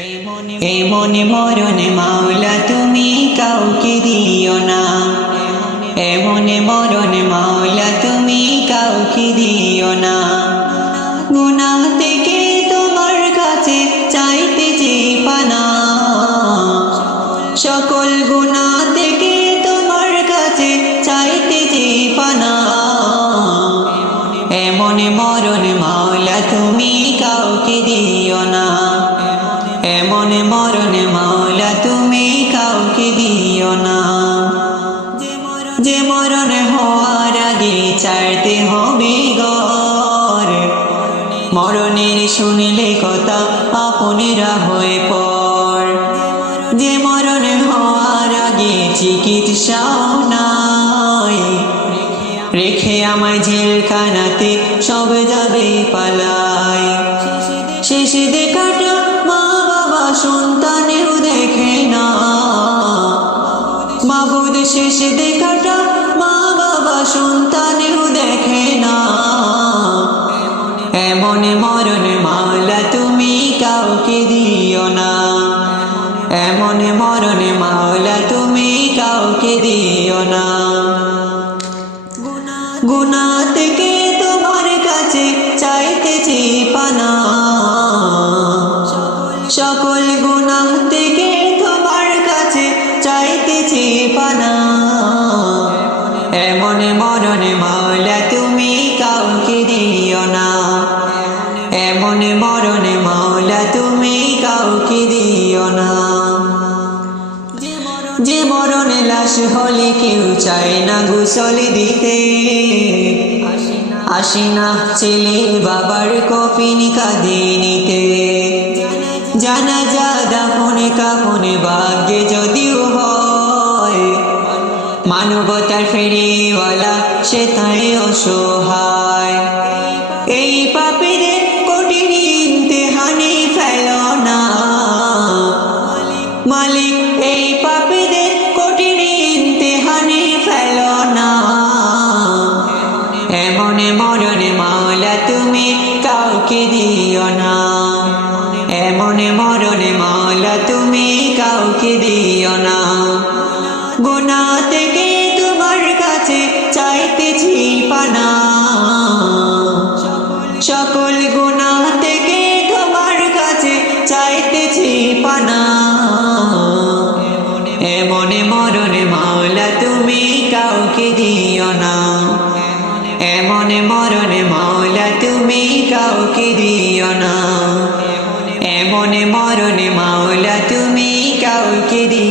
এই মনে মরণে মাওলা তুমি কাউকে দিও না, এমনে মরণে মাওলা তুমি কাউকে দিও না। গুনাহ থেকে তোমার কাছে চাইতেছি পানা, সকল গুনাহ থেকে তোমার কাছে চাইতেছি পানা। এমনে মরণে মাওলা তুমি কাউকে দিও না, এমনে মরণে মাওলা তুমি কাউকে দিও না। যে মরণে হওয়ার আগে ছাড়তে হবে ঘর, মরণের শুনলে কথা আপনেরা হয়ে পড়। যে মরণে হওয়ার আগে চিকিৎসাও নাই, রেখে আমায় জেলখানাতে সব যাবে পালাই। শেষে দেখাটা মা বাবা সন্তানেও দেখে না, মাবুদ শেষে দেখাটা মা বাবা সন্তানেও দেখে না। এমনে মরণে মাওলা তুমি কাউকে দিও না, এমনে মরণে মাওলা তুমি কাউকে দিও না। গুনাহ থেকে তোমার কাছে চাইতেছি পানা, সকল গুনাহ থেকে তোমার কাছে চাইতেছি পানা। এমনে মরণে মাওলা তুমি কাউকে দিও না, এমনে মরণে মাওলা তুমি কাউকে দিও না। যে মরণে লাশ হলে কেউ চায় না গোসল দিতে, আসি না ছেলে বাবার কফিন কাঁধে নিতে। জানাজা দাফনে কাফনে ভাগ্যে যদিও হয়, মানবতার ফেরিওয়ালা সে তাই অসহায়। এই পাপীদের কঠিন ইমতিহানে ফেলো না মালিক, এই পাপীদের কঠিন ইমতিহানে ফেলো না। এমনে মরণে মাওলা তুমি কাউকে দিও না, এমনে মরণে মাওলা তুমি কাউকে দিও না। গুনাহ থেকে তোমার কাছে চাইতেছি পানা, সকল গুনাহ থেকে তোমার কাছে চাইতেছি পানা। এমনে মরণে মাওলা তুমি কাউকে দিও না, এমনে মরণে মাওলা তুমি কাউকে দিও না, এমনে মরণে মাওলা তুমি কাউকে দিও না।